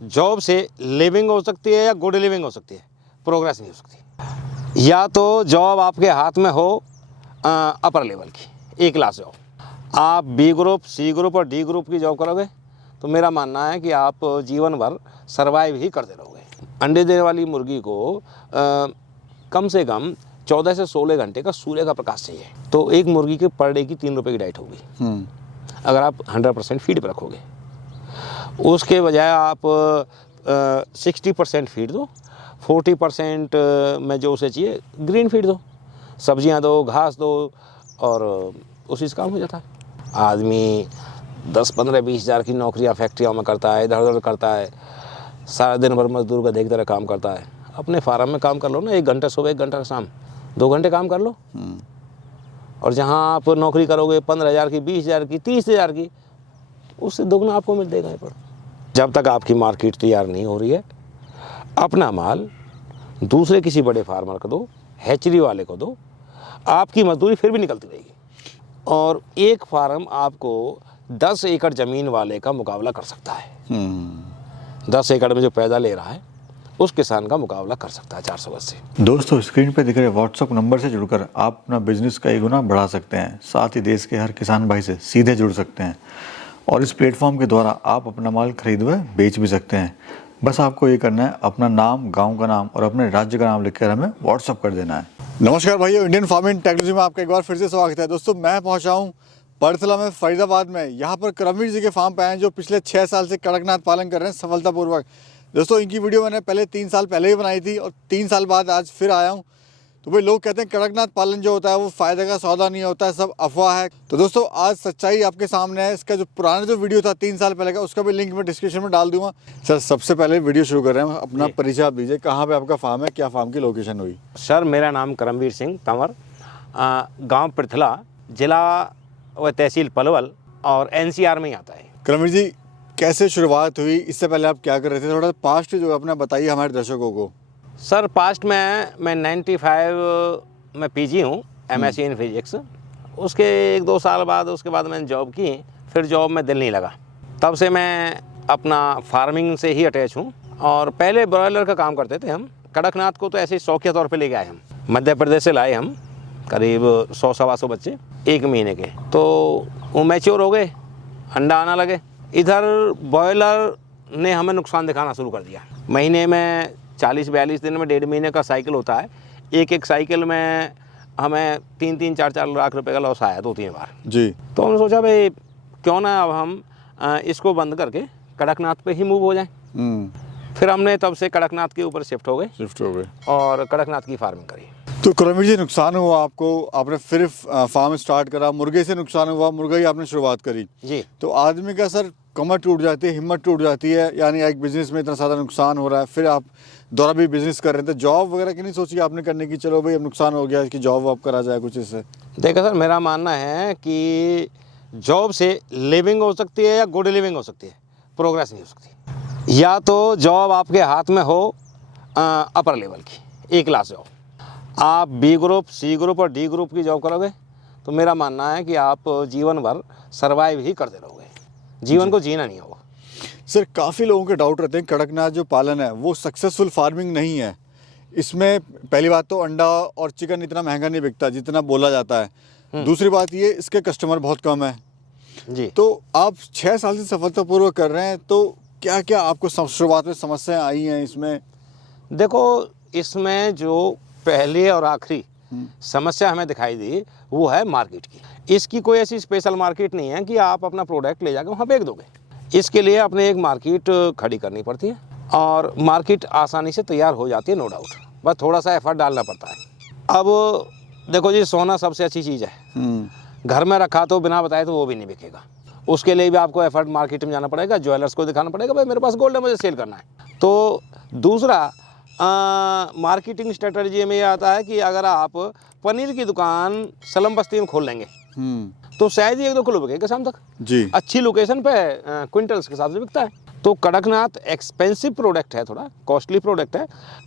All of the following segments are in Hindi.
जॉब से लिविंग हो सकती है या गुड लिविंग हो सकती है, प्रोग्रेस नहीं हो सकती। या तो जॉब आपके हाथ में हो अपर लेवल की, ए क्लास जॉब, आप बी ग्रुप, सी ग्रुप और डी ग्रुप की जॉब करोगे तो मेरा मानना है कि आप जीवन भर सर्वाइव ही करते रहोगे। अंडे देने वाली मुर्गी को कम से कम 14 से 16 घंटे का सूर्य का प्रकाश चाहिए। तो एक मुर्गी के पर डे की 3 रुपये की डाइट होगी अगर आप 100% फीड पर रखोगे। उसके बजाय आप 60% फीड दो, 40% में जो उसे चाहिए ग्रीन फीड दो, सब्जियां दो, घास दो, और उसी से काम हो जाता है। आदमी 10, 15, 20 हज़ार की नौकरियां फैक्ट्रियों में करता है, इधर उधर करता है, सारा दिन भर मजदूर का देख तरह काम करता है। अपने फार्म में काम कर लो ना, 1 घंटा सुबह, 1 घंटा शाम, 2 घंटे काम कर लो। और जहाँ आप नौकरी करोगे 15,000 की, 20,000 की, 30,000 की, उससे दोगुना आपको मिल देगा। पर जब तक आपकी मार्केट तैयार नहीं हो रही है, अपना माल दूसरे किसी बड़े फार्मर को दो, हैचरी वाले को दो, आपकी मजदूरी फिर भी निकलती रहेगी। और एक फार्म आपको 10 एकड़ ज़मीन वाले का मुकाबला कर सकता है। 10 एकड़ में जो पैदा ले रहा है उस किसान का मुकाबला कर सकता है 400 से। दोस्तों, स्क्रीन पे दिख रहे व्हाट्सएप नंबर से जुड़कर आप अपना बिजनेस का 1 गुना बढ़ा सकते हैं। साथ ही देश के हर किसान भाई से सीधे जुड़ सकते हैं और इस प्लेटफॉर्म के द्वारा आप अपना माल खरीद व बेच भी सकते हैं। बस आपको ये करना है, अपना नाम, गांव का नाम और अपने राज्य का नाम लिखकर हमें व्हाट्सअप कर देना है। नमस्कार भाइयों, इंडियन फार्मिंग टेक्नोलॉजी में आपका एक बार फिर से स्वागत है। दोस्तों, मैं पहुंचा हूं बड़तला में, फरीदाबाद में। यहाँ पर करमवीर जी के फार्म पे हैं जो पिछले 6 साल से कड़कनाथ पालन कर रहे हैं सफलतापूर्वक। दोस्तों, इनकी वीडियो मैंने पहले 3 साल पहले ही बनाई थी और 3 साल बाद आज फिर आया हूँ। तो भाई, लोग कहते हैं कड़कनाथ पालन जो होता है वो फ़ायदे का सौदा नहीं होता है, सब अफवाह है। तो दोस्तों, आज सच्चाई आपके सामने है। इसका जो पुराना जो वीडियो था 3 साल पहले का, उसका भी लिंक मैं डिस्क्रिप्शन में डाल दूंगा। सर, सबसे पहले वीडियो शुरू कर रहे हैं, अपना परिचय आप दीजिए। कहाँ पे आपका फार्म है, क्या फार्म की लोकेशन हुई? सर, मेरा नाम करमवीर सिंह तंवर, गांव पृथला, जिला व तहसील पलवल और NCR में ही आता है। करमवीर जी, कैसे शुरुआत हुई? इससे पहले आप क्या कर रहे थे? थोड़ा पास्ट जो अपना बताइए हमारे दर्शकों को। सर, पास्ट में मैं 95 में PG हूँ, MSc इन फिजिक्स। उसके 1-2 साल बाद उसके बाद मैंने जॉब की, फिर जॉब में दिल नहीं लगा। तब से मैं अपना फार्मिंग से ही अटैच हूँ। और पहले ब्रॉयलर का काम करते थे हम। कड़कनाथ को तो ऐसे ही शौकिया तौर पे ले गए हम। मध्य प्रदेश से लाए हम करीब 100-125 बच्चे 1 महीने के। तो वो मैच्योर हो गए, अंडा आना लगे। इधर बॉयलर ने हमें नुकसान दिखाना शुरू कर दिया। महीने में 40-42 दिन में 1.5 महीने का साइकिल होता है। एक साइकिल में हमें 3-3, 4-4 लाख रुपए का लॉस आया 2-3 बार जी। तो हमने सोचा भाई क्यों ना अब हम इसको बंद करके कड़कनाथ पे ही मूव हो जाएं। फिर हमने तब से कड़कनाथ के ऊपर शिफ्ट हो गए और कड़कनाथ की फार्मिंग करी। तो करमवीर जी, नुकसान हुआ आपको, आपने फिर फार्म स्टार्ट करा, मुर्गे से नुकसान हुआ, मुर्गा ही आपने शुरुआत करी जी। तो आदमी का सर कमर टूट जाती है, हिम्मत टूट जाती है। यानी एक बिजनेस में इतना ज़्यादा नुकसान हो रहा है, फिर आप दोबारा भी बिजनेस कर रहे थे। जॉब वगैरह की नहीं सोची आपने करने की? चलो भाई, अब नुकसान हो गया, इसकी जॉब वॉब करा जाए कुछ इससे? देखो सर, मेरा मानना है कि जॉब से लिविंग हो सकती है या गुड लिविंग हो सकती है, प्रोग्रेस नहीं हो सकती। या तो जॉब आपके हाथ में हो अपर लेवल की, ए क्लास जॉब, आप बी ग्रुप, सी ग्रुप और डी ग्रुप की जॉब करोगे तो मेरा मानना है कि आप जीवन भर सर्वाइव ही करते रहोगे, जीवन को जीना नहीं होगा। सर, काफ़ी लोगों के डाउट रहते हैं, कड़कनाथ जो पालन है वो सक्सेसफुल फार्मिंग नहीं है। इसमें पहली बात तो अंडा और चिकन इतना महंगा नहीं बिकता जितना बोला जाता है। दूसरी बात ये, इसके कस्टमर बहुत कम है जी। तो आप 6 साल से सफलतापूर्वक कर रहे हैं, तो क्या क्या आपको शुरुआत में समस्याएं आई हैं इसमें? देखो, इसमें जो पहली और आखिरी समस्या हमें दिखाई दी वो है मार्केट की। इसकी कोई ऐसी स्पेशल मार्केट नहीं है कि आप अपना प्रोडक्ट ले जाकर वहाँ बेच दोगे। इसके लिए अपने एक मार्केट खड़ी करनी पड़ती है और मार्केट आसानी से तैयार हो जाती है, नो डाउट। बस थोड़ा सा एफर्ट डालना पड़ता है। अब देखो जी, सोना सबसे अच्छी चीज़ है। घर में रखा तो बिना बताए तो वो भी नहीं बिकेगा। उसके लिए भी आपको एफर्ट मार्केट में जाना पड़ेगा, ज्वेलर्स को दिखाना पड़ेगा भाई मेरे पास गोल्ड है, मुझे सेल करना है। तो दूसरा मार्केटिंग स्ट्रेटजी में ये आता है कि अगर आप पनीर की दुकान सलम बस्ती में खोल लेंगे तो शायद ही 1-2 किलो बिकेगा शाम तक जी। अच्छी लोकेशन पे क्विंटल्स के हिसाब से बिकता है। तो कड़कनाथ एक्सपेंसिव प्रोडक्ट है, थोड़ा कॉस्टली प्रोडक्ट है।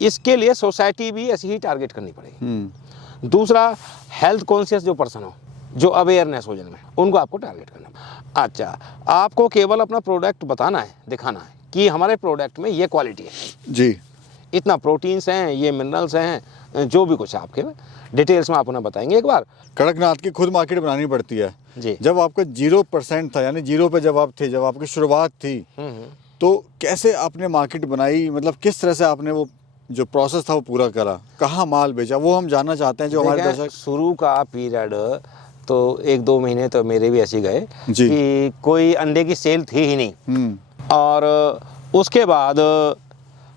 इसके लिए सोसाइटी भी ऐसी ही टारगेट करनी पड़ेगी। दूसरा, हेल्थ कॉन्शियस जो पर्सन हो, जो अवेयरनेस हो जिनमें, उनको आपको टारगेट करना है। अच्छा, आपको केवल अपना प्रोडक्ट बताना है, दिखाना है कि हमारे प्रोडक्ट में ये क्वालिटी है, जी इतना प्रोटीन्स हैं, ये मिनरल्स हैं, जो भी कुछ आपके में डिटेल्स में आप उन्हें बताएंगे एक बार। कड़कनाथ की खुद मार्केट बनानी पड़ती है जी। जब आपका 0% था, यानी 0 पे जब आप थे, जब आपकी शुरुआत थी, तो कैसे आपने मार्केट बनाई, मतलब किस तरह से आपने वो जो प्रोसेस था वो पूरा करा, कहाँ माल बेचा, वो हम जानना चाहते हैं जो हमारे देखें, दर्शक। शुरू का पीरियड तो 1-2 महीने तो मेरे भी ऐसे गए जी। कि कोई अंडे की सेल थी ही नहीं। और उसके बाद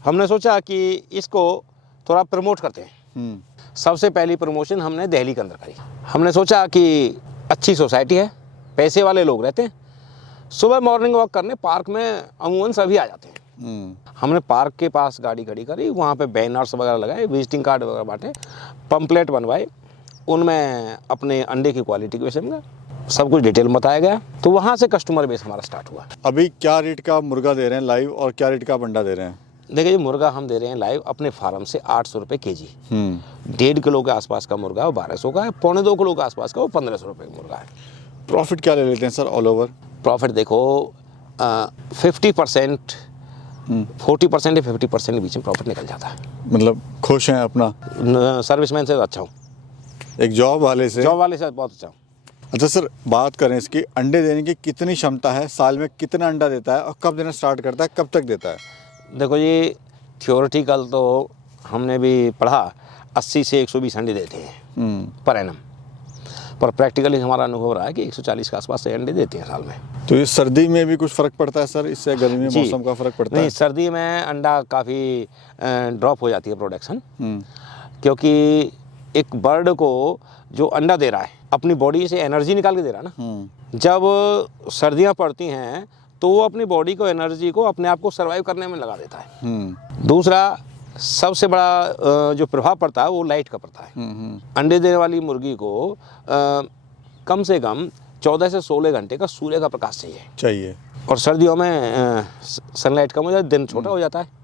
हमने सोचा कि इसको थोड़ा प्रमोट करते हैं। सबसे पहली प्रमोशन हमने दिल्ली के अंदर करी। हमने सोचा कि अच्छी सोसाइटी है, पैसे वाले लोग रहते हैं, सुबह मॉर्निंग वॉक करने पार्क में अमूमन सभी आ जाते हैं। हमने पार्क के पास गाड़ी खड़ी करी, वहाँ पे बैनर्स वगैरह लगाए, विजिटिंग कार्ड वगैरह बांटे, पंपलेट बनवाए, उनमें अपने अंडे की क्वालिटी के विषय में सब कुछ डिटेल बताया गया। तो वहाँ से कस्टमर बेस हमारा स्टार्ट हुआ। अभी क्या रेट का मुर्गा दे रहे हैं लाइव और क्या रेट का आप अंडा दे रहे हैं? देखिए जी, मुर्गा हम दे रहे हैं लाइव अपने फार्म से 800 रुपये केजी। 1.5 किलो के आसपास का मुर्गा वो 1200 का है, 1.25 किलो के आसपास का वो 1500 रुपये का मुर्गा है। प्रॉफिट क्या ले लेते हैं सर ऑल ओवर? प्रॉफिट देखो 50%, 40% या 50% के बीच में प्रॉफिट निकल जाता है। मतलब खुश हैं अपना? सर्विसमैन से तो अच्छा हूँ, एक जॉब वाले से? जॉब वाले से बहुत अच्छा हूँ। अच्छा सर, बात करें इसकी, अंडे देने की कितनी क्षमता है, साल में कितना अंडा देता है और कब देना स्टार्ट करता है, कब तक देता है? देखो जी, थियोरेटिकल तो हमने भी पढ़ा 80 से 120 अंडे देते हैं पर एनम, पर प्रैक्टिकली हमारा अनुभव रहा है कि 140 के आसपास से अंडे देते हैं साल में। तो ये सर्दी में भी कुछ फ़र्क पड़ता है सर, इससे गर्मी में जी। मौसम का फ़र्क पड़ता नहीं, है? सर्दी में अंडा काफ़ी ड्रॉप हो जाती है प्रोडक्शन, क्योंकि एक बर्ड को जो अंडा दे रहा है अपनी बॉडी से एनर्जी निकाल के दे रहा है ना। जब सर्दियाँ पड़ती हैं तो वो अपनी बॉडी को एनर्जी को अपने आप को सर्वाइव करने में लगा देता है। दूसरा सबसे बड़ा जो प्रभाव पड़ता है वो लाइट का पड़ता है। अंडे देने वाली मुर्गी को कम से कम 14 से 16 घंटे का सूर्य का प्रकाश चाहिए। और सर्दियों में सनलाइट कम हो जाती है, दिन छोटा हो जाता है।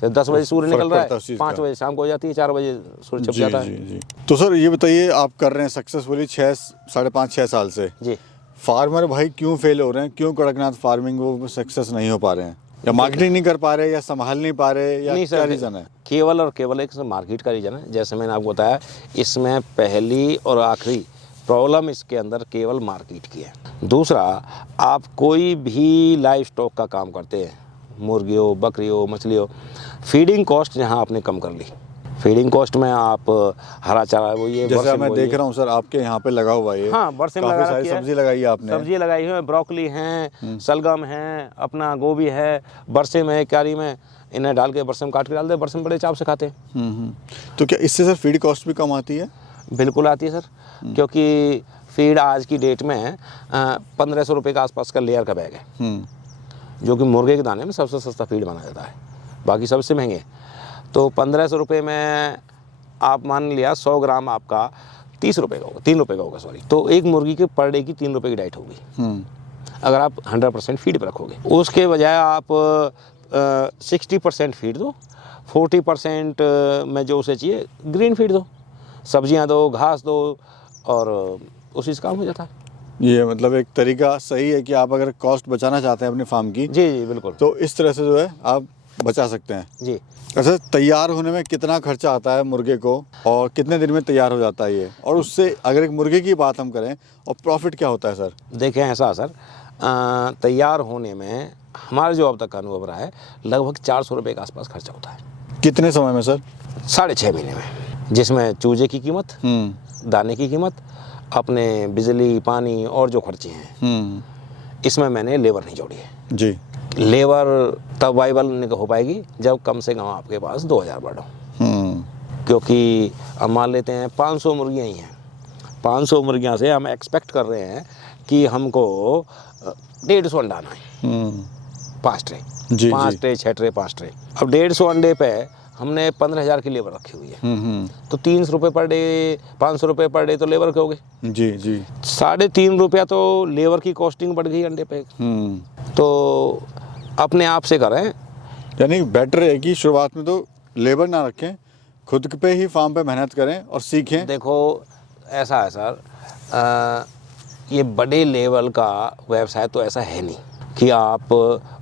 तो 10 बजे सूर्य निकल रहा है, 5 बजे शाम को हो जाती है, 4 बजे सूर्य छिप जाता है। जी। तो सर ये बताइए, आप कर रहे हैं सक्सेसफुली 5.5-6 साल से जी। फार्मर भाई क्यों फेल हो रहे हैं, क्यों कड़कनाथ फार्मिंग वो सक्सेस नहीं हो पा रहे हैं, या मार्केटिंग नहीं कर पा रहे, या संभाल नहीं पा रहे, या नहीं क्या सर, रीज़न है? केवल और केवल एक मार्केट का रीज़न है। जैसे मैंने आपको बताया, इसमें पहली और आखिरी प्रॉब्लम इसके अंदर केवल मार्केट की है। दूसरा, आप कोई भी लाइव स्टॉक का काम करते हैं, मुर्गी हो, बकरी हो, मछली हो, फीडिंग कॉस्ट यहाँ आपने कम कर ली। फीडिंग कॉस्ट में आप हरा चारा वो ये जैसे मैं देख रहा हूँ सर आपके यहाँ पे लगा हुआ है, हाँ, बरसिम काफी लगा सारी रखी है। सब्जी लगाई है आपने? सब्जी लगाई है, ब्रोकली हैं, सलगम है, अपना गोभी है, बरसिम है, क्यारी में इन्हें डाल के बरसिम काट के डाल दे, बरसिम बड़े चाव से खाते हैं। तो क्या इससे सर फीड कॉस्ट भी कम आती है? बिल्कुल आती है सर, क्योंकि फीड आज की डेट में 1500 रुपये के आसपास का लेयर का बैग है, जो कि मुर्गे के दाने में सबसे सस्ता फीड माना जाता है, बाकी सबसे महंगे। तो 1500 रुपये में आप मान लिया 100 ग्राम आपका 30 रुपये का होगा, 3 रुपये का होगा सॉरी। तो एक मुर्गी के पर डे की 3 रुपये की डाइट होगी अगर आप 100% फीड पर रखोगे। उसके बजाय आप 60% फीड दो, 40% में जो उसे चाहिए ग्रीन फीड दो, सब्जियां दो, घास दो, और उसी से काम हो जाता है। ये मतलब एक तरीका सही है कि आप अगर कॉस्ट बचाना चाहते हैं अपने फार्म की, जी बिल्कुल, तो इस तरह से जो है आप बचा सकते हैं जी। अच्छा, तैयार होने में कितना खर्चा आता है मुर्गे को, और कितने दिन में तैयार हो जाता है ये, और उससे अगर एक मुर्गे की बात हम करें, और प्रॉफिट क्या होता है सर? देखें ऐसा सर, तैयार होने में हमारा जो अब तक का अनुभव रहा है, लगभग 400 रुपये के आसपास खर्चा होता है। कितने समय में सर? 6.5 महीने में, जिसमें चूजे की कीमत, दाने की कीमत, अपने बिजली पानी और जो खर्चे हैं, इसमें मैंने लेबर नहीं जोड़ी है। जी। लेबर तब वाइबल हो पाएगी जब कम से कम आपके पास 2000 बर्ड हो, क्योंकि अब मान लेते हैं 500 मुर्गियाँ ही हैं, 500 मुर्गियाँ से हम एक्सपेक्ट कर रहे हैं कि हमको 150 अंडा आना है, 5 ट्रे, 5 ट्रे, 6 ट्रे, 5 ट्रे। अब 150 अंडे पे हमने 15,000 की लेबर रखी हुई है, तो 300 रुपये पर डे, 500 रुपये पर डे तो लेबर के हो गए। जी जी। 3.5 रुपया तो लेबर की कॉस्टिंग बढ़ गई अंडे पे। तो अपने आप से करें, यानी बेटर है कि शुरुआत में तो लेबर ना रखें, खुद पे ही फार्म पे मेहनत करें और सीखें। देखो ऐसा है सर, ये बड़े लेवल का व्यवसाय तो ऐसा है नहीं। कि आप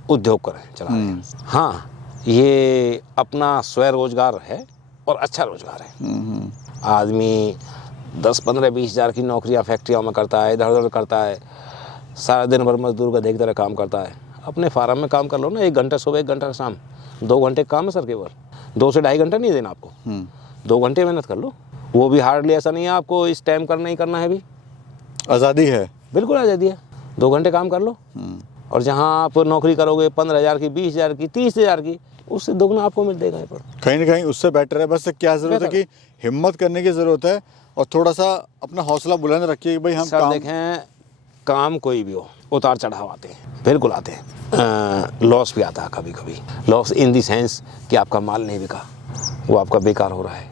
उद्योग करें, चला लें। हाँ, ये अपना स्वरोजगार है और अच्छा रोजगार है। आदमी 10, 15, 20 हज़ार की नौकरियां फैक्ट्रियों में करता है, इधर उधर करता है, सारा दिन भर मजदूर का देख तरह काम करता है। अपने फार्म में काम कर लो ना, 1 घंटा सुबह 1 घंटा शाम, 2 घंटे काम है सर, केवल 2 से ढाई घंटा नहीं देना आपको, 2 घंटे मेहनत कर लो। वो भी हार्डली ऐसा नहीं है आपको इस टाइम करना ही करना है। भी आज़ादी है, बिल्कुल आज़ादी है। 2 घंटे काम कर लो, और जहाँ आप नौकरी करोगे 15,000 की, 20,000 की, 30,000 की, उससे दोगुना आपको मिल देगा। पर कहीं ना कहीं उससे बेटर है। बस क्या ज़रूरत है कि हिम्मत करने की ज़रूरत है और थोड़ा सा अपना हौसला बुलंद रखिए कि भाई हम सर काम देखें, काम कोई भी हो, उतार चढ़ाव आते हैं, बिल्कुल आते हैं। लॉस भी आता है कभी कभी। लॉस इन दी सेंस कि आपका माल नहीं बिका, वो आपका बेकार हो रहा है,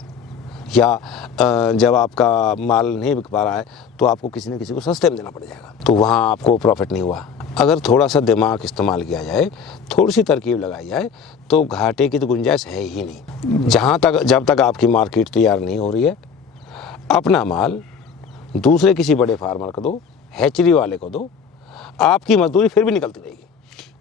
या जब आपका माल नहीं बिक पा रहा है तो आपको किसी न किसी को सस्ते में देना पड़ जाएगा, तो वहाँ आपको प्रॉफिट नहीं हुआ। अगर थोड़ा सा दिमाग इस्तेमाल किया जाए, थोड़ी सी तरकीब लगाई जाए, तो घाटे की तो गुंजाइश है ही नहीं। जब तक आपकी मार्केट तैयार नहीं हो रही है, अपना माल दूसरे किसी बड़े फार्मर को दो, हैचरी वाले को दो, आपकी मजदूरी फिर भी निकलती रहेगी।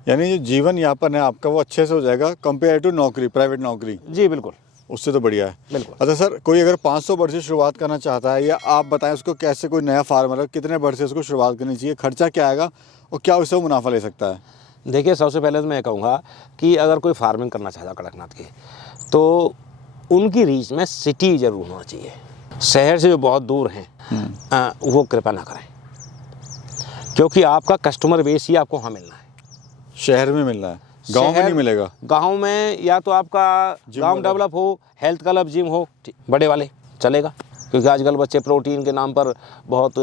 यानी जो जीवन यापन है आपका वो अच्छे से हो जाएगा कंपेयर टू नौकरी, प्राइवेट नौकरी। जी बिल्कुल, उससे तो बढ़िया है। बिल्कुल। अच्छा सर, कोई अगर 500 बर्ड से शुरुआत करना चाहता है, या आप बताएं उसको कैसे, कोई नया फार्मर है कितने बर्ड से उसको शुरुआत करनी चाहिए, खर्चा क्या आएगा और क्या उससे वो मुनाफा ले सकता है? देखिए, सबसे पहले तो मैं कहूँगा कि अगर कोई फार्मिंग करना चाहता है कड़कनाथ की, तो उनकी रीच में सिटी जरूर होना चाहिए। शहर से जो बहुत दूर हैं वो कृपया ना करें, क्योंकि आपका कस्टमर बेस ही आपको वहाँ मिलना है। शहर में मिलना है, गांव में नहीं मिलेगा। गांव में या तो आपका गांव डेवलप हो, हेल्थ क्लब, जिम हो, बड़े वाले चलेगा, क्योंकि आजकल बच्चे प्रोटीन के नाम पर बहुत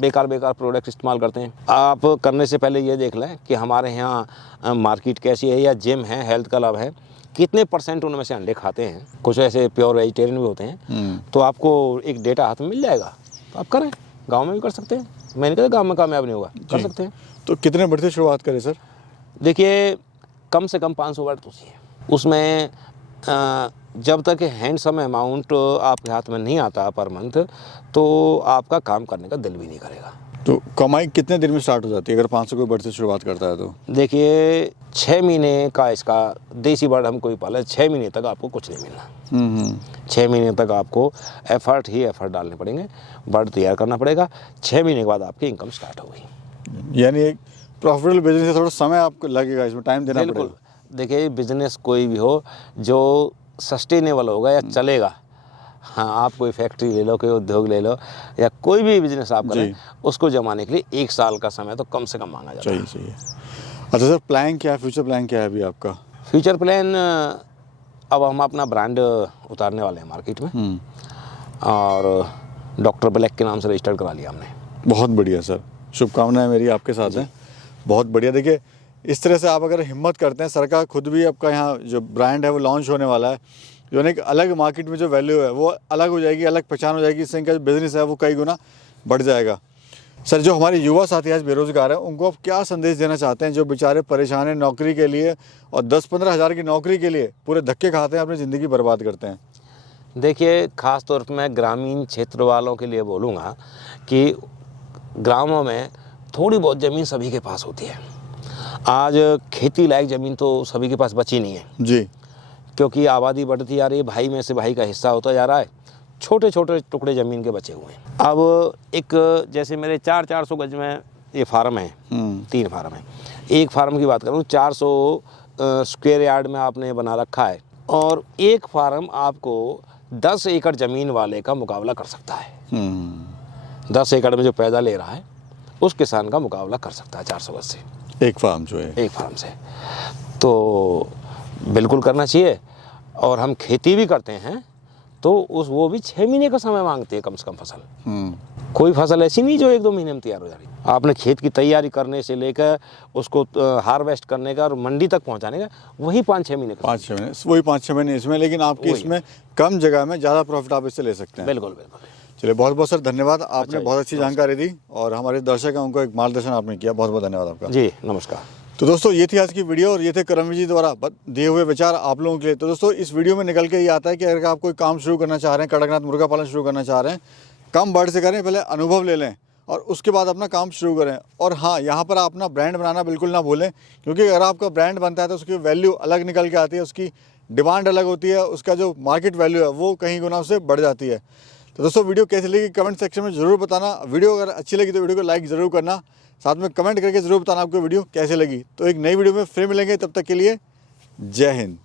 बेकार प्रोडक्ट इस्तेमाल करते हैं। आप करने से पहले ये देख लें कि हमारे यहाँ मार्केट कैसी है, या जिम है, हेल्थ क्लब है, कितने % उनमें से अंडे खाते हैं। कुछ ऐसे प्योर वेजिटेरियन भी होते हैं, तो आपको एक डेटा हाथ में मिल जाएगा, तो आप करें। गाँव में भी कर सकते हैं, मैंने कहा गाँव में कामयाब नहीं होगा, कर सकते हैं। तो कितने बर्ड से शुरुआत करें सर? देखिए, कम से कम 500 वर्ड तो चाहिए। उसमें जब तक हैंडसम अमाउंट आपके हाथ में नहीं आता पर मंथ, तो आपका काम करने का दिल भी नहीं करेगा। तो कमाई कितने दिन में स्टार्ट हो जाती है अगर 500 कोई बर्ड से शुरुआत करता है तो? देखिए, 6 महीने का इसका देसी बर्ड हम कोई पाले, 6 महीने तक आपको कुछ नहीं मिलना। 6 महीने तक आपको एफर्ट डालने पड़ेंगे, बर्ड तैयार करना पड़ेगा। 6 महीने के बाद आपकी इनकम स्टार्ट होगी। यानी एक प्रॉफिटेबल बिजनेस है, थोड़ा समय आपको लगेगा, इसमें टाइम देना पड़ेगा। बिल्कुल। देखिए, बिजनेस कोई भी हो जो सस्टेनेबल होगा या चलेगा, हाँ, आप कोई फैक्ट्री ले लो, कोई उद्योग ले लो, या कोई भी बिजनेस आप करें, उसको जमाने के लिए 1 साल का समय तो कम से कम मांगा जाता है। सही है। अच्छा सर, प्लान क्या है, फ्यूचर प्लान क्या है अभी आपका? फ्यूचर प्लान, अब हम अपना ब्रांड उतारने वाले हैं मार्केट में, और डॉक्टर ब्लैक के नाम से रजिस्टर्ड करा लिया हमने। बहुत बढ़िया सर, शुभकामनाएं मेरी आपके साथ हैं। बहुत बढ़िया। देखिए, इस तरह से आप अगर हिम्मत करते हैं, सरकार खुद भी आपका यहाँ जो ब्रांड है वो लॉन्च होने वाला है, जो एक अलग मार्केट में जो वैल्यू है वो अलग हो जाएगी, अलग पहचान हो जाएगी, इससे इनका जो बिज़नेस है वो कई गुना बढ़ जाएगा। सर, जो हमारे युवा साथी आज बेरोजगार हैं, उनको आप क्या संदेश देना चाहते हैं, जो बेचारे परेशान हैं नौकरी के लिए और 10-15 हज़ार की नौकरी के लिए पूरे धक्के खाते हैं, अपनी ज़िंदगी बर्बाद करते हैं? देखिए, ख़ास तौर पर मैं ग्रामीण क्षेत्र वालों के लिए बोलूँगा कि ग्रामों में थोड़ी बहुत ज़मीन सभी के पास होती है। आज खेती लायक ज़मीन तो सभी के पास बची नहीं है जी, क्योंकि आबादी बढ़ती जा रही है, भाई में से भाई का हिस्सा होता जा रहा है, छोटे छोटे टुकड़े ज़मीन के बचे हुए हैं। अब एक जैसे मेरे 400 गज में ये फार्म है, 3 फार्म है। एक फार्म की बात करूँ, 400 स्क्वायर यार्ड में आपने बना रखा है, और एक फार्म आपको 10 एकड़ ज़मीन वाले का मुकाबला कर सकता है। 10 एकड़ में जो पैदा ले रहा है उस किसान का मुकाबला कर सकता है 400 गज से, एक फार्म जो है, एक फार्म से। तो बिल्कुल करना चाहिए। और हम खेती भी करते हैं तो वो भी 6 महीने का समय मांगती है कम से कम फसल। कोई फसल ऐसी नहीं जो 1-2 महीने में तैयार हो जा रही। आपने खेत की तैयारी करने से लेकर उसको हार्वेस्ट करने का और मंडी तक पहुंचाने का, वही 5-6 महीने का। 5-6 महीने, वही 5-6 महीने इसमें, लेकिन आपकी इसमें कम जगह में ज़्यादा प्रॉफिट आप इससे ले सकते हैं। बिल्कुल बिल्कुल। चलिए, बहुत बहुत सर धन्यवाद, आपने बहुत अच्छी जानकारी दी और हमारे दर्शक हैं उनको एक मार्गदर्शन आपने किया। बहुत बहुत धन्यवाद आपका। जी नमस्कार। तो दोस्तों, ये थी आज की वीडियो और ये थे करमवीर जी द्वारा दिए हुए विचार आप लोगों के लिए। तो दोस्तों, इस वीडियो में निकल के ये आता है कि अगर आप कोई काम शुरू करना चाह रहे हैं, कड़कनाथ मुर्गा पालन शुरू करना चाह रहे हैं, कम बर्ड से करें, पहले अनुभव ले लें और उसके बाद अपना काम शुरू करें। और हाँ, यहाँ पर आप अपना ब्रांड बनाना बिल्कुल ना भूलें, क्योंकि अगर आपका ब्रांड बनता है तो उसकी वैल्यू अलग निकल के आती है, उसकी डिमांड अलग होती है, उसका जो मार्केट वैल्यू है वो कहीं गुना उससे बढ़ जाती है। तो दोस्तों, वीडियो कैसी लगी कमेंट सेक्शन में ज़रूर बताना। वीडियो अगर अच्छी लगी तो वीडियो को लाइक ज़रूर करना, साथ में कमेंट करके ज़रूर बताना आपको वीडियो कैसी लगी। तो एक नई वीडियो में फिर मिलेंगे, तब तक के लिए जय हिंद।